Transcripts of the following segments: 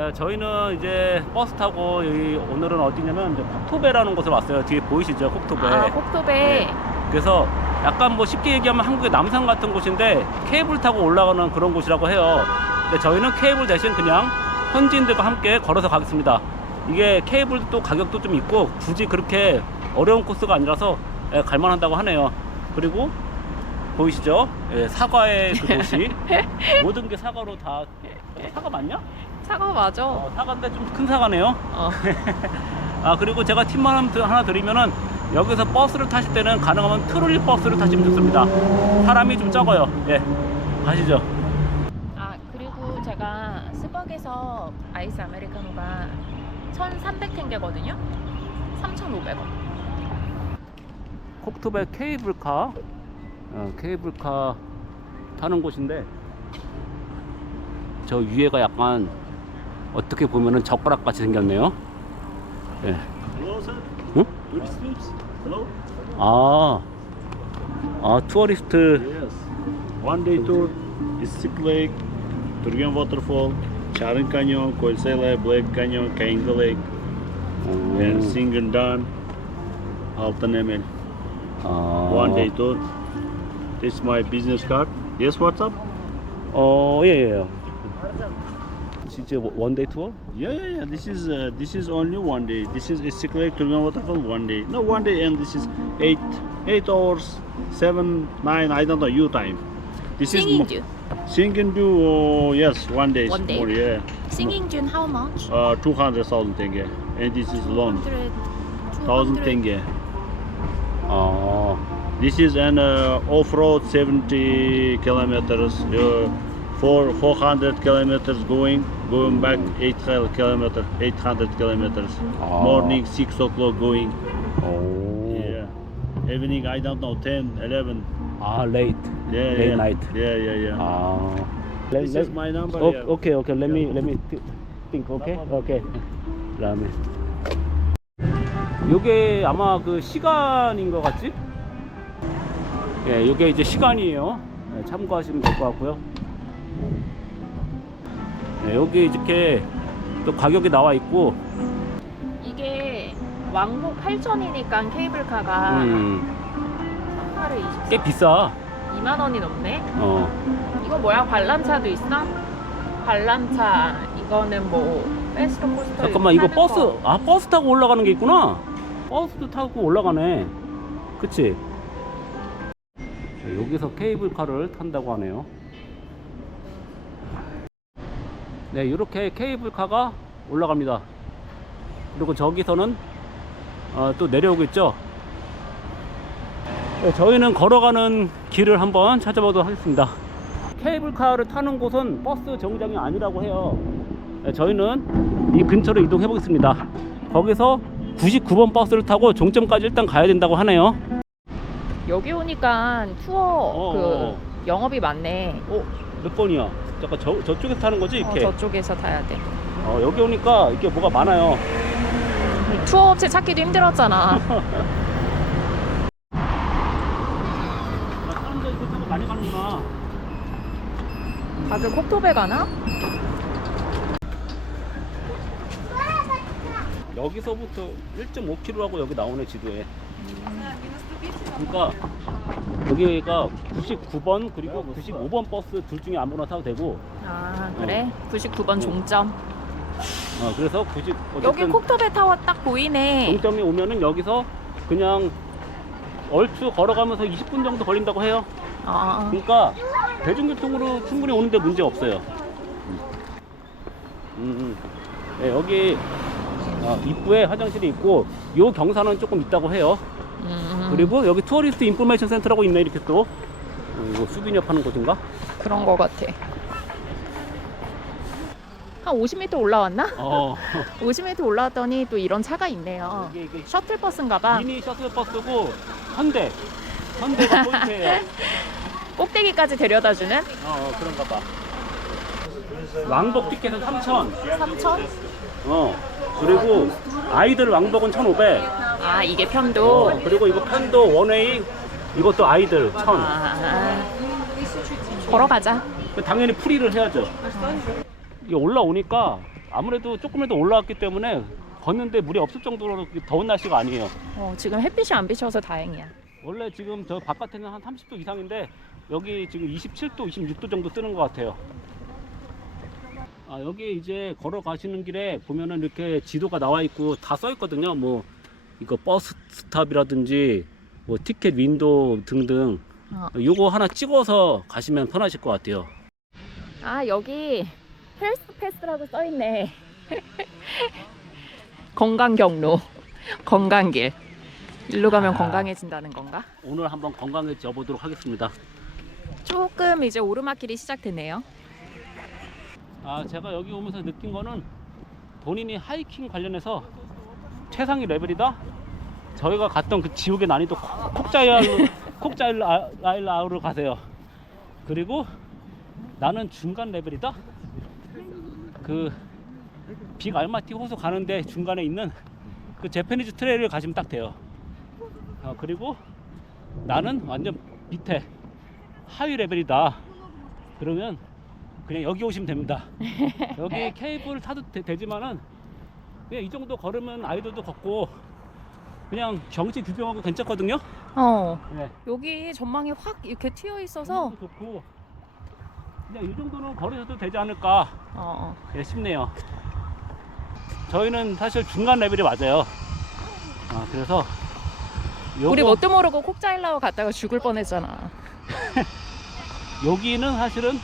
예, 저희는 이제 버스 타고 여기 오늘은 어디냐면 이제 콕토베라는 곳에 왔어요. 뒤에 보이시죠? 콕토베. 아, koktobe. 네. 그래서 약간 뭐 쉽게 얘기하면 한국의 남산 같은 곳인데 케이블 타고 올라가는 그런 곳이라고 해요. 근데 저희는 케이블 대신 그냥 현지인들과 함께 걸어서 가겠습니다. 이게 케이블도 가격도 좀 있고 굳이 그렇게 어려운 코스가 아니라서 예, 갈만한다고 하네요. 그리고 보이시죠? 예, 사과의 그 도시. 모든 게 사과로 다 사과 맞냐? 사과 맞아. 어, 사과인데 좀 큰 사과네요. 어. 아 그리고 제가 팁만 하나 드- 드리면은 여기서 버스를 타실 때는 가능하면 트롤리 버스를 타시면 좋습니다. 사람이 좀 적어요. 예, 가시죠. 아, 그리고 제가 스벅에서 아이스 아메리카노가 1,300탱게거든요. 3,500원. 콕토베 케이블카, 어, 케이블카 타는 곳인데 저 위에가 약간 어떻게 보면은 젓가락 같이 생겼네요. 예. 응? 아, 아 투어리스트. One day tour. Issyk Lake, Turgen Waterfall, Charan Canyon, Koilsela, Black Canyon, Kainga Lake, and Singandan, Altan Emel. 아, One day tour. This is my business card. Yes, what's up? 어, 예, 예. 진 It's a one day tour? Yeah, yeah, yeah. This is uh, this is only one day. This is İstiklal Kırgan Waterfall one day. No, one day and this is eight eight hours, seven, nine. I don't know you time. This Singing is Singinju. Oh, yes, one day. One day. More, yeah. Singinju, how much? Uh, two hundred thousand tenge, and this is long. Thousand tenge. Oh, this is an uh, off-road seventy kilometers. Uh, four, 400 kilometers going going back eight kilometer, eight hundred kilometers. Ah. Morning six o'clock going. 오. Yeah. Evening I don't know 10, 11. 아, late. Yeah, Late yeah. night. Yeah, yeah, yeah. 아. This is my number. 오, yeah. 오케이, 오케이. Let me, let me thi- think. 오케이, 오케이. 그다음에 요게 아마 그 시간인 것 같지? 예, 요게 이제 시간이에요. 예, 참고하시면 될 것 같고요. 예, 여기 이렇게 또 가격이 나와 있고, 이게 왕복 8,000이니까 케이블카가 음, 38에 24. 꽤 비싸. 2만 원이 넘네. 어, 이거 뭐야? 관람차도 있어? 관람차. 이거는 뭐 패스트 코스터. 잠깐만 이거 타는 버스 거. 아 버스 타고 올라가는 게 있구나 버스도 타고 올라가네 그치 네, 여기서 케이블카를 탄다고 하네요 네 이렇게 케이블카가 올라갑니다 그리고 저기서는 어, 또 내려오겠죠 네, 저희는 걸어가는 길을 한번 찾아보도록 하겠습니다 케이블카를 타는 곳은 버스 정류장이 아니라고 해요 네, 저희는 이 근처로 이동해 보겠습니다. 거기서 99번 버스를 타고 종점까지 일단 가야 된다고 하네요. 여기 오니까 투어 어, 그 어. 영업이 많네. 어, 몇 번이야? 잠깐 저 저쪽에서 타는 거지 어, 이렇게. 저쪽에서 타야 돼. 어, 여기 오니까 이게 뭐가 많아요. 투어 업체 찾기도 힘들었잖아. 사람들 그쪽으로 많이 가는구나. 다들 콕토베 가나? 여기서부터 1.5km라고 여기 나오네 지도에. 그러니까 여기가 99번 그리고 95번 버스 둘 중에 아무거나 타도 되고. 아 그래? 99번 종점. 어, 그래서 90 여기 어쨌든 콕토베 타워 딱 보이네. 종점이 오면은 여기서 그냥 얼추 걸어가면서 20분 정도 걸린다고 해요. 아, 그러니까 대중교통으로 충분히 오는데 문제 없어요. 음, 음. 네, 여기 어, 입구에 화장실이 있고 요 경사는 조금 있다고 해요. 음, 그리고 여기 투어리스트 인포메이션 센터라고 있네 이렇게 또 어, 이거 수비녀 파는 곳인가? 그런 거 같아. 한 50m 올라왔나? 어 50m 올라왔더니 또 이런 차가 있네요. 이게 이게 셔틀 버스인가 봐. 미니 셔틀 버스고 현대 현대가 포인트예요. 꼭대기까지 데려다 주는 어 그런가 봐. 왕복 티켓은 3,000. 3천? 어 그리고 아이들 왕복은 1,500. 아, 이게 편도. 어, 그리고 이거 편도 원웨이 이것도 아이들 1,000. 아, 걸어가자. 당연히 풀이를 해야죠. 이게 올라오니까 아무래도 조금이라도 올라왔기 때문에 걷는데 물이 없을 정도로 더운 날씨가 아니에요. 어, 지금 햇빛이 안 비쳐서 다행이야. 원래 지금 저 바깥에는 한 30도 이상인데 여기 지금 27도, 26도 정도 뜨는 것 같아요. 아, 여기 이제 걸어가시는 길에 보면은 이렇게 지도가 나와 있고 다 써 있거든요. 뭐 이거 버스 스탑이라든지 뭐 티켓 윈도우 등등 어. 요거 하나 찍어서 가시면 편하실 것 같아요. 아 여기 헬스 패스라고 써 있네. 건강 경로, 건강길. 일로 가면 아. 건강해진다는 건가? 오늘 한번 건강해져 보도록 하겠습니다. 조금 이제 오르막길이 시작되네요. 아, 제가 여기 오면서 느낀 거는 본인이 하이킹 관련해서 최상위 레벨이다. 저희가 갔던 그 지옥의 난이도 콕- 콕자일로 콕자일라일라우로 가세요. 그리고 나는 중간 레벨이다. 그 빅 알마티 호수 가는데 중간에 있는 그 제페니즈 트레일을 가시면 딱 돼요. 어, 그리고 나는 완전 밑에 하위 레벨이다. 그러면 그냥 여기 오시면 됩니다. 여기 케이블 타도 되, 지만은 그냥 이 정도 걸으면 아이들도 걷고 그냥 경치 구경하고 괜찮거든요. 어, 네. 여기 전망이 확 이렇게 튀어 있어서 좋고 그냥 이 정도는 걸으셔도 되지 않을까 어, 예, 싶네요. 저희는 사실 중간 레벨이 맞아요. 아, 그래서 요거, 우리 뭣도 모르고 콕자일라우 갔다가 죽을 뻔했잖아. 여기는 사실은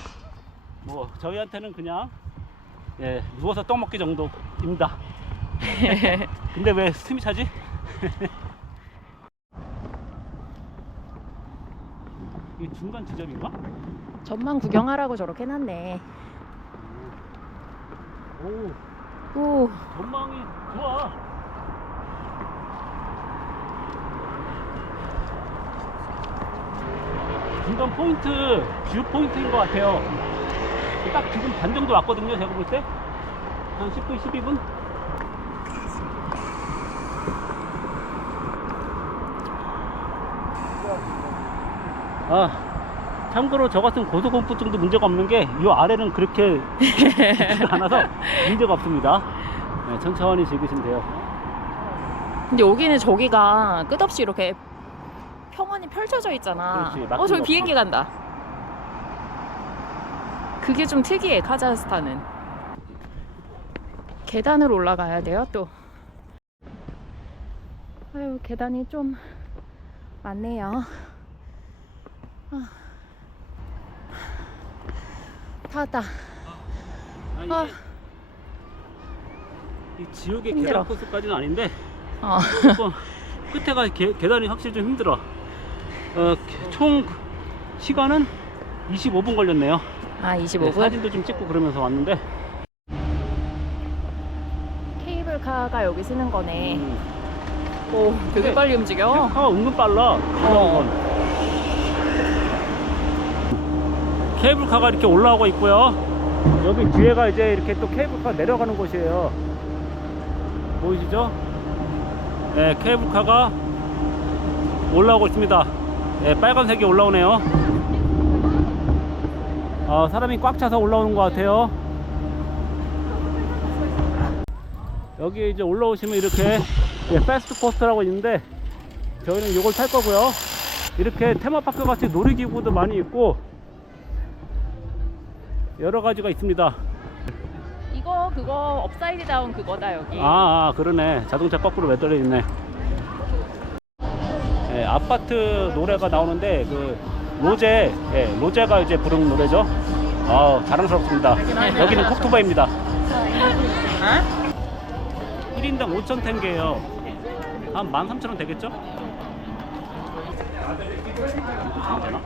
뭐 저희한테는 그냥 예, 누워서 떡 먹기 정도입니다. 근데 왜 숨이 차지? 이 중간 지점인가? 전망 구경하라고 저렇게 해놨네. 오, 오, 전망이 좋아. 중간 포인트, 뷰 포인트인 것 같아요. 딱 지금 반 정도 왔거든요, 제가 볼 때. 한 10분, 12분? 아, 참고로 저 같은 고소공포증도 문제가 없는 게 이 아래는 그렇게 깊지가 않아서 문제가 없습니다. 네, 천천히 즐기시면 돼요. 근데 여기는 저기가 끝없이 이렇게 평원이 펼쳐져 있잖아. 그렇지, 어, 저기 비행기 간다. 그게 좀 특이해, 카자흐스탄은. 계단을 올라가야 돼요, 또. 아유, 계단이 좀 많네요. 아. 다 왔다. 아니, 아. 이 지옥의 힘들어. 계단 코스까지는 아닌데 어. 조금 끝에가 계, 계단이 확실히 좀 힘들어. 어, 총 시간은 25분 걸렸네요. 아, 네, 25분? 사진도 좀 찍고 그러면서 왔는데. 케이블카가 여기 쓰는 거네. 음, 오, 되게 네. 빨리 움직여. 케이블카가 은근 빨라. 어. 케이블카가 이렇게 올라오고 있고요. 여기 뒤에가 이제 이렇게 또 케이블카 내려가는 곳이에요. 보이시죠? 네, 케이블카가 올라오고 있습니다. 네, 빨간색이 올라오네요. 아, 사람이 꽉 차서 올라오는 것 같아요. 여기 이제 올라오시면 이렇게 예, 패스트 코스트라고 있는데 저희는 이걸 탈 거고요. 이렇게 테마파크 같이 놀이기구도 많이 있고 여러 가지가 있습니다. 이거 그거 업사이드 다운 그거다 여기. 아, 아 그러네. 자동차 거꾸로 매달려 있네. 예, 아파트 노래가 나오는데 그 로제, 예, 로제가 이제 부른 노래죠. 아, 자랑스럽습니다. 여기는 콕토바입니다. 1인당 5천 탱게예요. 한 13,000원 되겠죠? 되나?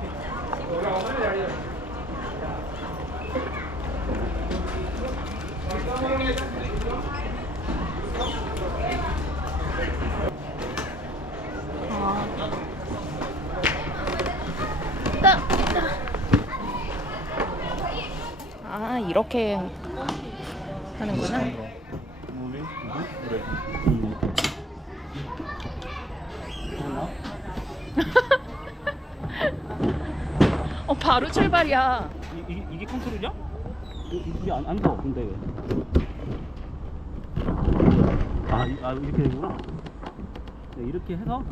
이렇게 하는구나. 음. 어 바로 출발이야. 이, 이, 이게 컨트롤이야? 이- 이게 안, 안 더, 근데 왜? 아, 이- 아 이렇게 되구나. 네, 이렇게 해서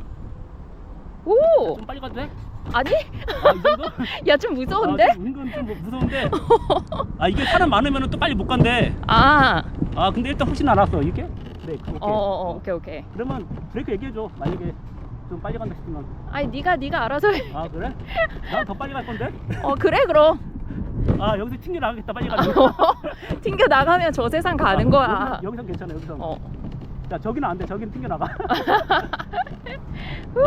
오! 좀 빨리 가도 돼? 아니? 아, 이 정도? 야, 좀 무서운데? 아, 좀 은근 좀 무- 무서운데. 아, 이게 사람 많으면 또 빨리 못 간대. 아, 아, 근데 일단 혹시 알았어. 이게? 네, 오케이. 어, 어, 어, 오케이, 오케이. 그러면 브레이크 얘기해 줘. 만약에 좀 빨리 간다 싶으면. 아니, 네가 네가 알아서 해. 아, 그래? 난 더 빨리 갈 건데? 어, 그래, 그럼. 아, 여기서 튕겨 나가겠다. 빨리 가자. 어, 튕겨 나가면 저 세상 가는 거야. 아, 여기서, 여기선 괜찮아. 여기서. 어. 자, 저기는 안 돼. 저기는 튕겨 나가. 후.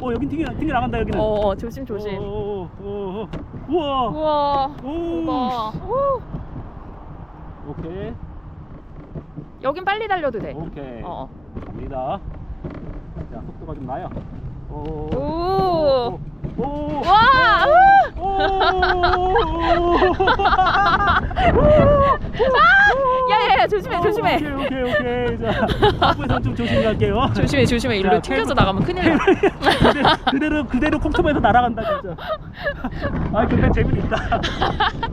어, 여긴 튕겨, 튕겨 나간다. 여기는. 어, 어, 조심, 조심. 오, 오, 오, 오. 우와. 우와. 오. 우와. 오케이. 여긴 빨리 달려도 돼. 오케이. 어. 갑니다. 자, 속도가 좀 나요. 오. 오. 오. 오. 와! 우. 야야야 조심해 조심해. 오케이 오케이 오케이. 자, 앞에서 좀 조심히 갈게요. 조심해 조심해 일로 자, 튕겨서 나가면 큰일 나. 그대로 그대로 그대로 콩톱에서 날아간다 진짜. 아 근데 재미는 있다.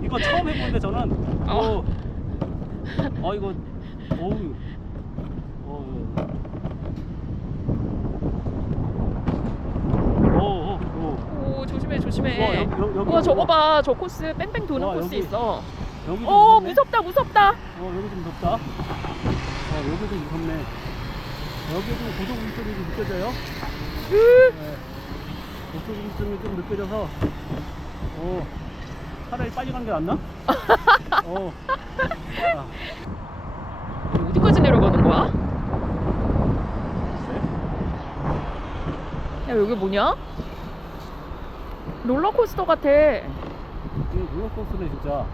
이거 처음 해보는데 저는 어, 어 이거 어우 어, 어, 어, 어. 오 조심해 와, 조심해. 여기, 여기, 여기 와 저거. 봐저 코스 뺑뺑 도는 와, 코스 여기. 있어. 여기 좀 오 무섭네. 무섭다 무섭다. 어 여기 좀 무섭다. 어 여기 좀 무섭네. 여기 좀 고속 음성이 좀 느껴져요. 네. 고속 음성이 좀 느껴져서 어 차라리 빨리 가는 게 낫나? 어. 아, 어디까지 내려가는 거야? 야 여기 뭐냐? 롤러코스터 같아. 이게 롤러코스터네 진짜.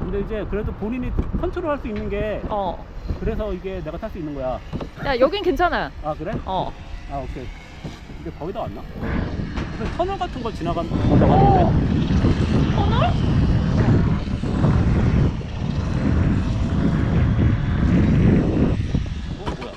근데 이제 그래도 본인이 컨트롤할 수 있는 게 어. 그래서 이게 내가 탈 수 있는 거야. 야 여긴 괜찮아. 아 그래? 어. 아 오케이. 이게 거의 다 왔나? 무슨 터널 같은 걸 지나간다고 하는데. 터널? 어 뭐야?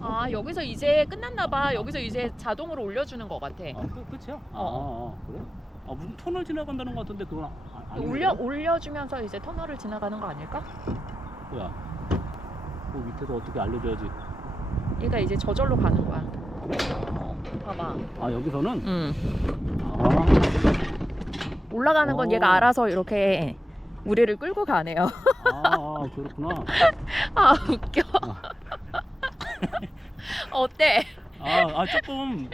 아 여기서 이제 끝났나 봐. 여기서 이제 자동으로 올려주는 것 같아. 아 끝, 끝이야? 아, 어. 아, 그래? 아 무슨 터널 지나간다는 것 같은데 그건 아, 아니 올려 올려주면서 이제 터널을 지나가는 거 아닐까? 뭐야? 그 밑에서 어떻게 알려줘야지? 얘가 이제 저절로 가는 거야. 어, 봐봐. 아 여기서는 응. 아, 올라가는 건 오. 얘가 알아서 이렇게 우리를 끌고 가네요. 아, 아 그렇구나. 아 웃겨. 어때? 아, 아 조금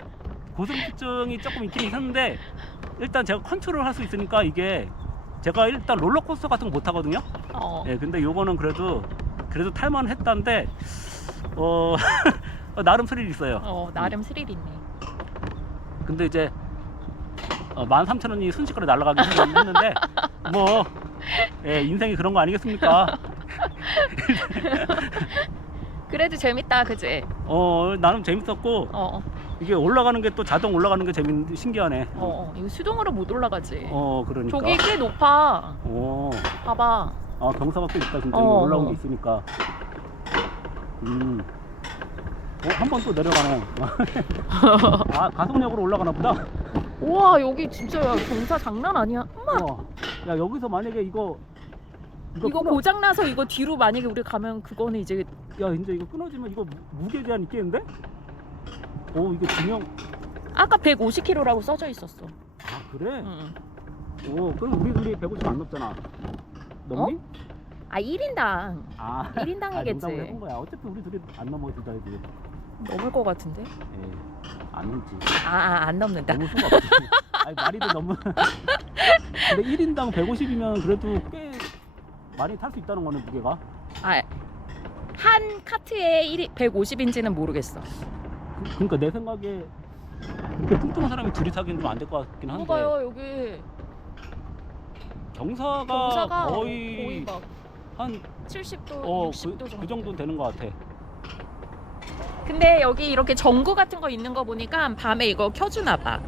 고소증이 조금 있긴 있었는데 일단 제가 컨트롤 할 수 있으니까 이게 제가 일단 롤러코스터 같은 거못 타거든요. 어. 예, 근데 요거는 그래도 그래도 탈만 했다는데 어 나름 스릴 있어요. 어 나름 스릴 있네. 근데 이제 어, 13,000원이 순식간에 날아가긴 했는데 뭐 예, 인생이 그런 거 아니겠습니까? 그래도 재밌다, 그지? 어 나름 재밌었고 어, 이게 올라가는 게 또 자동 올라가는 게 재밌 신기하네. 어, 어. 이거 수동으로 못 올라가지. 어 그러니까. 저기 꽤 높아. 어. 봐봐. 아 경사가 또 있다 진짜 어, 이거 올라온 어. 게 있으니까. 음. 어, 한 번 또 내려가네. 아, 가속력으로 올라가나 보다. 우와 여기 진짜 야, 경사 장난 아니야. 엄마. 어. 야, 여기서 만약에 이거 이거 끊어- 고장 나서 이거 뒤로 만약에 우리 가면 그거는 이제 야, 이제 이거 끊어지면 이거 무- 무게 제한 있겠는데? 오, 이거 중형. 아까 150km라고 써져 있었어. 아, 그래? 응. 오, 그럼 우리 둘이 150안 넘잖아. 넘니? 아 1인당 아, 어? 일인당이겠지. 아, 농담을 해본 거야. 어차피 우리 둘이 안 넘어 진짜 이제. 넘을 것 같은데? 예, 안 넘지. 아안 넘는다. 넘을 수가 없지. 아니 말이 돼 넘는. 근데 1인당 150이면 그래도 꽤 많이 탈 수 있다는 거는 무게가. 아, 한 카트에 1, 150인지는 모르겠어. 그, 그러니까 내 생각에 그렇게 뚱뚱한 사람이 둘이 타기는 좀 안 될 것 같긴 한데. 뭐가요 여기 경사가, 경사가 거의, 거의 막 한 70도, 어, 60도 그, 정도. 그 정도 되는 것 같아. 근데 여기 이렇게 전구 같은 거 있는 거 보니까 밤에 이거 켜주나 봐.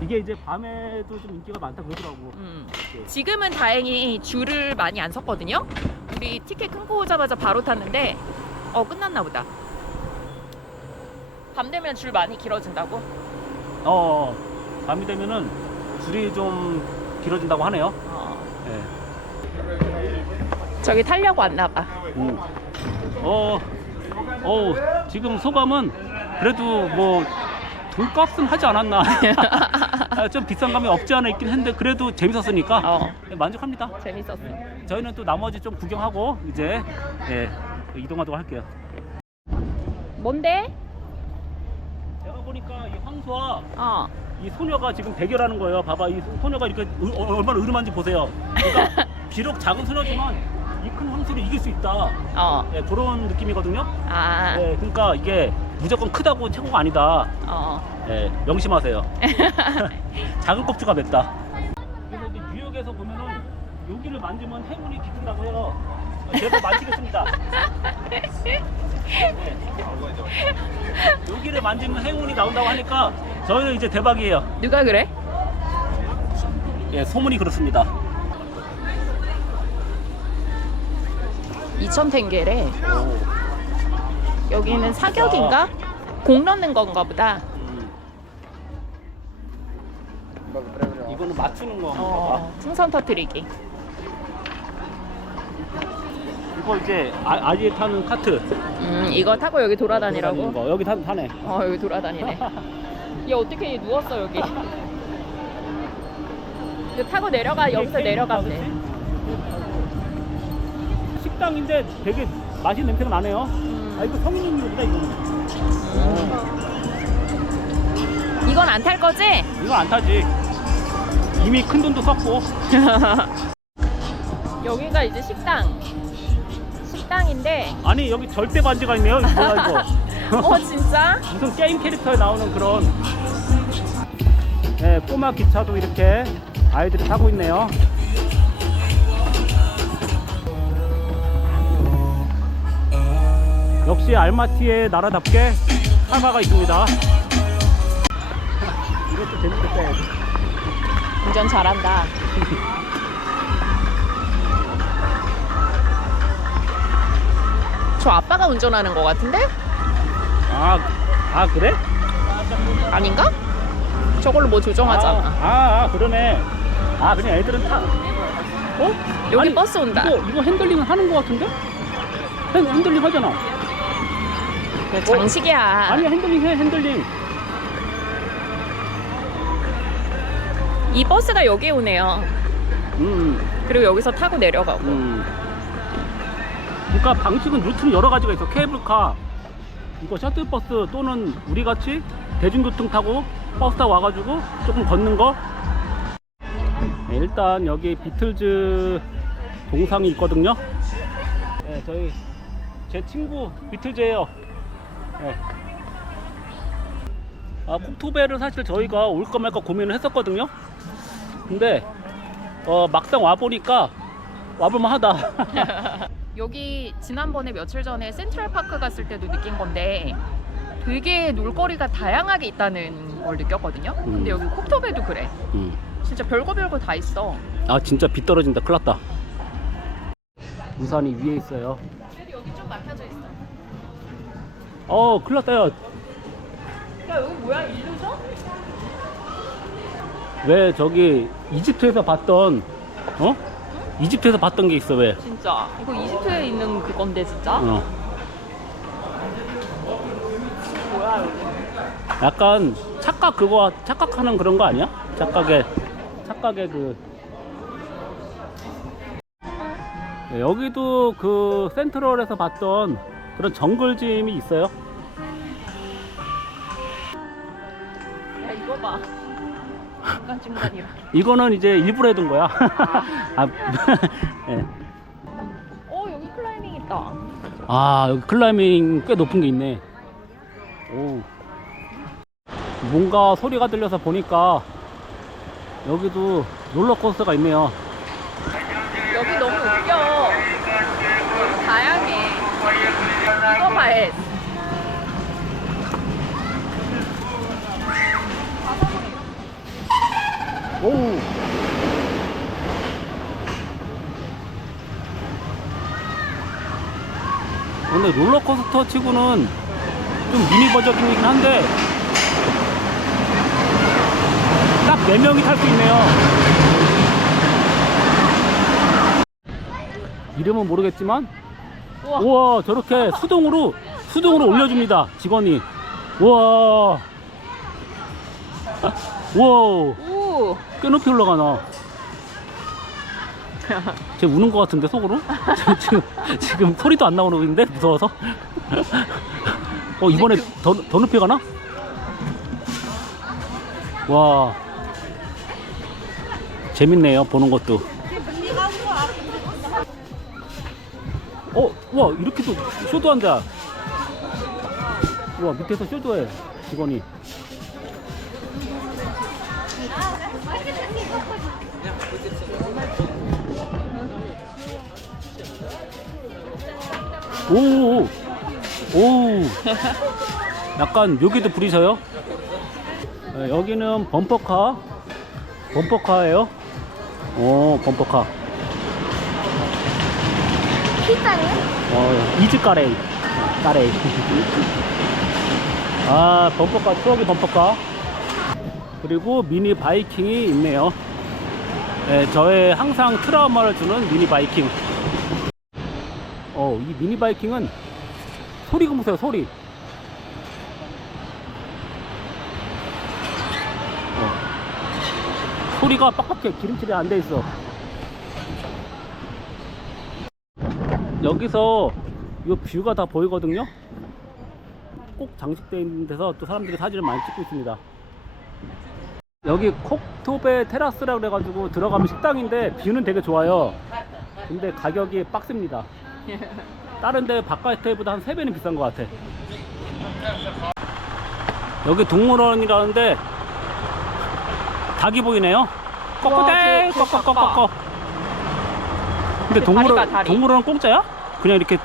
이게 이제 밤에도 좀 인기가 많다 그러더라고. 음. 예. 지금은 다행히 줄을 많이 안 섰거든요. 우리 티켓 끊고 오자마자 바로 탔는데 어 끝났나 보다. 밤 되면 줄 많이 길어진다고? 어, 밤이 되면은 줄이 좀 길어진다고 하네요. 어. 예. 저기 타려고 왔나 봐. 음. 어, 어, 지금 소감은 그래도 뭐 돈값은 하지 않았나. 아, 좀 비싼 감이 없지 않아 있긴 했는데 그래도 재밌었으니까 어. 네, 만족합니다. 재밌었어. 저희는 또 나머지 좀 구경하고 이제 예, 이동하도록 할게요. 뭔데? 제가 보니까 이 황소와 어. 이 소녀가 지금 대결하는 거예요. 봐봐, 이 소녀가 이렇게 으- 어, 얼마나 으름한지 보세요. 그러니까 비록 작은 소녀지만 이 큰 황소를 이길 수 있다. 어. 예, 그런 느낌이거든요. 아. 예, 그러니까 이게 무조건 크다고 최고가 아니다. 어. 예, 명심하세요. 작은 껍질가 맵다. 그래서 이제 뉴욕에서 보면은 여기를 만지면 행운이 깃든다고 해요. 제가 마치겠습니다. 네. 여기를 만지면 행운이 나온다고 하니까 저희는 이제 대박이에요. 누가 그래? 예, 소문이 그렇습니다. 2천 탱게래. 오, 여기는 사격인가? 공 넣는 건가 보다. 음. 이거는 맞추는 건가 봐. 어. 풍선 터트리기. 이거 이제 아, 아이에 타는 카트. 음, 이거 타고 여기 돌아다니라고? 거. 여기 타, 타네. 어, 여기 돌아다니네. 얘 어떻게 얘 누웠어, 여기. 이거 타고 내려가, 여기서 내려가면 돼. 식당인데 되게 맛있는 냄새가 나네요. 아 이거 성인용이다 이거는. 음. 이건 안 탈 거지? 이건 안 타지. 이미 큰 돈도 썼고. 여기가 이제 식당. 식당인데, 아니 여기 절대 반지가 있네요. 이거 뭐야 이거. 어, 진짜? 무슨 게임 캐릭터에 나오는 그런. 네, 꼬마 기차도 이렇게 아이들이 타고 있네요. 역시 알마티의 나라답게 사과가 있습니다. 이것도 재밌겠다. 야. 운전 잘한다. 저 아빠가 운전하는 거 같은데? 아, 아 그래? 아닌가? 저걸로 뭐 조정하잖아. 아, 아, 아, 그러네. 아 그냥 애들은 타. 어? 여기 아니, 버스 온다. 이거 이거 핸들링 하는 거 같은데? 핸, 핸들링 하잖아. 그냥 장식이야. 아니 핸들링 해 핸들링. 이 버스가 여기 오네요. 음, 그리고 여기서 타고 내려가고. 음. 그러니까 방식은 루트는 여러 가지가 있어. 케이블카, 이거 셔틀버스 또는 우리 같이 대중교통 타고 버스 타고 와가지고 조금 걷는 거. 네, 일단 여기 비틀즈 동상이 있거든요. 네, 저희 제 친구 비틀즈예요. 네. 아, 콕토베를 사실 저희가 올까 말까 고민을 했었거든요. 근데 어, 막상 와 보니까 와볼만 하다. 여기 지난번에 며칠 전에 센트럴파크 갔을 때도 느낀 건데 되게 놀거리가 다양하게 있다는 걸 느꼈거든요. 근데 음. 여기 콕토베도 그래. 음. 진짜 별거 별거 다 있어. 아 진짜 비 떨어진다. 큰일 났다. 우산이 위에 있어요. 어, 큰일 났다. 야. 야 여기 뭐야 일루전? 왜 저기 이집트에서 봤던 어? 이집트에서 봤던 게 있어 왜? 진짜 이거 이집트에 있는 그건데 진짜? 어. 뭐야 여기? 약간 착각 그거 착각하는 그런 거 아니야? 착각의 착각의 그 네, 여기도 그 센트럴에서 봤던 그런 정글짐이 있어요. 야 이거 봐. 중간. 이거는 이제 일부러 해둔 거야. 아, 예. 어 여기 클라이밍 있다. 아 여기 클라이밍 꽤 높은 게 있네. 오. 뭔가 소리가 들려서 보니까 여기도 롤러코스터가 있네요. 여기 너무 웃겨. 너무 다양해. 이거 봐, 애. 오. 근데 롤러코스터 치고는 좀 미니 버전이긴 한데 딱네 명이 탈 수 있네요. 이름은 모르겠지만 우와. 우와 저렇게 수동으로 수동으로 올려줍니다 직원이 우와 우와 오. 꽤 높이 올라가나. 쟤 우는 것 같은데 속으로? 지금 지금 소리도 안 나오는데 무서워서? 어 이번에 더, 더 높이 가나? 와. 재밌네요 보는 것도. 어, 와, 이렇게도 쇼도 한다. 와, 밑에서 쇼도 해, 직원이. 오, 오, 약간 묘기도 부리셔요. 네, 여기는 범퍼카, 범퍼카예요. 오, 범퍼카. 어, 이즈 까레이. 까레이. 아, 범퍼카, 추억의 범퍼카. 그리고 미니 바이킹이 있네요. 네, 저의 항상 트라우마를 주는 미니 바이킹. 어, 이 미니 바이킹은 소리가 보세요, 소리. 어. 소리가 빡빡해, 기름칠이 안 돼 있어. 여기서 이 뷰가 다 보이거든요. 꼭 장식되어 있는 데서 또 사람들이 사진을 많이 찍고 있습니다. 여기 콕토베 테라스라 그래가지고 들어가면 식당인데 뷰는 되게 좋아요. 근데 가격이 빡셉니다. 다른 데 바깥에보다 한 3배는 비싼 것 같아. 여기 동물원이라는데 닭이 보이네요. 그 꼬꼬꼬꼬꼬. 근데 그 동물원. 동물원은 공짜야? 그냥 이렇게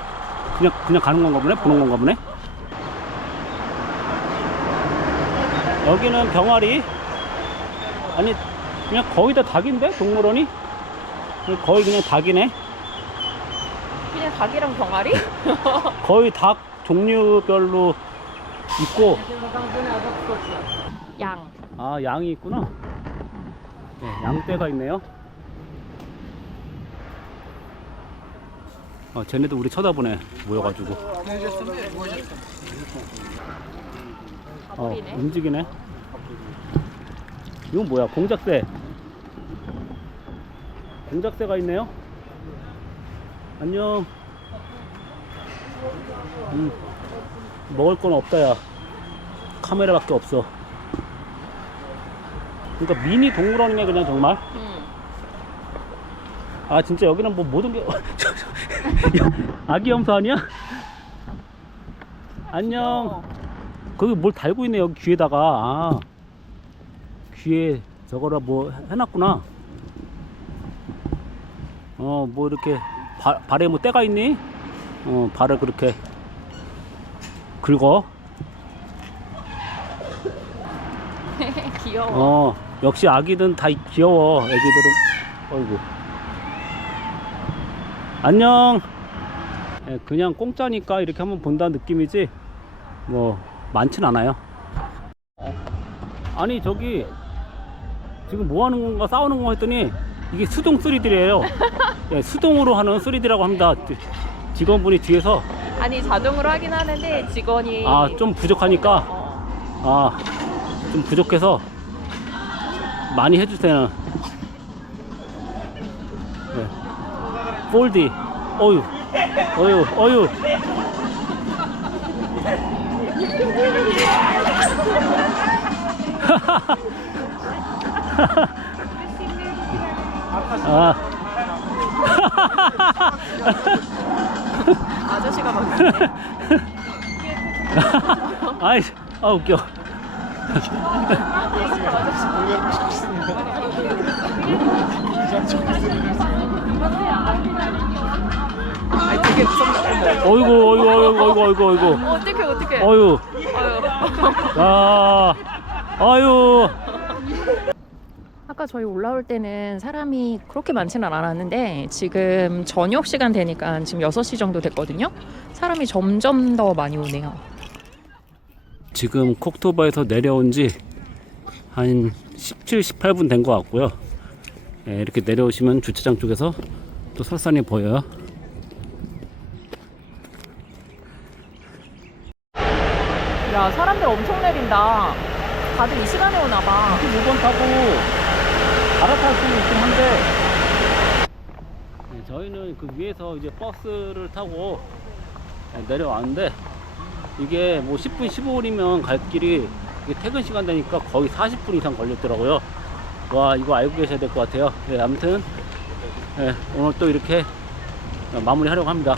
그냥 그냥 가는 건가 보네. 보는 건가 보네. 여기는 병아리. 아니 그냥 거의 다 닭인데 동물원이? 거의 그냥 닭이네. 그냥 닭이랑 병아리? 거의 닭 종류별로 있고 양. 아 양이 있구나. 네, 양떼가 있네요. 아 쟤네도 우리 쳐다보네 모여가지고. 어 바쁘네. 움직이네. 이건 뭐야 공작새. 공작새가 있네요. 안녕. 음, 먹을 건 없다 야. 카메라밖에 없어. 그러니까 미니 동물원이네 그냥 정말. 음. 아 진짜 여기는 뭐 모든 게 아기 염소 아니야? 안녕. 거기 뭘 달고 있네 여기 귀에다가. 아 귀에 저거라 뭐 해놨구나. 어 뭐 이렇게 발, 발에 뭐 때가 있니? 어 발을 그렇게 긁어. 귀여워. 어, 역시 아기든 다 귀여워. 애기들은. 어이구. 안녕. 예, 그냥 공짜니까 이렇게 한번 본다는 느낌이지. 뭐 많진 않아요. 아니 저기 지금 뭐 하는 건가 싸우는 건가 했더니 이게 수동 3D래요. 예, 수동으로 하는 3D라고 합니다. 직원분이 뒤에서 아니 자동으로 하긴 하는데 직원이 아 좀 부족하니까 어, 아, 좀 부족해서 많이 해주세요. 네. 폴디, 어유, 어유, 어유. 아, 아저씨가 막 아이, 아 웃겨. 아니 되게 무섭다. 어이구, 어이구, 어이구, 어이구, 어이구, 어이구. 어떻게 어떻게? 어유, 아유. 아, 아유. 아까 저희 올라올 때는 사람이 그렇게 많지는 않았는데 지금 저녁 시간 되니까 지금 6시 정도 됐거든요. 사람이 점점 더 많이 오네요. 지금 콕토바에서 내려온 지 한 17, 18분 된 것 같고요. 예, 이렇게 내려오시면 주차장 쪽에서 또 설산이 보여요. 야 사람들 엄청 내린다. 다들 이 시간에 오나 봐. 25번 타고 갈아탈 수는 있긴 한데. 네, 저희는 그 위에서 이제 버스를 타고 네, 내려왔는데 이게 뭐 10분 15분이면 갈 길이 퇴근 시간 되니까 거의 40분 이상 걸렸더라고요. 와 이거 알고 계셔야 될 것 같아요. 네, 아무튼 네, 오늘 또 이렇게 마무리 하려고 합니다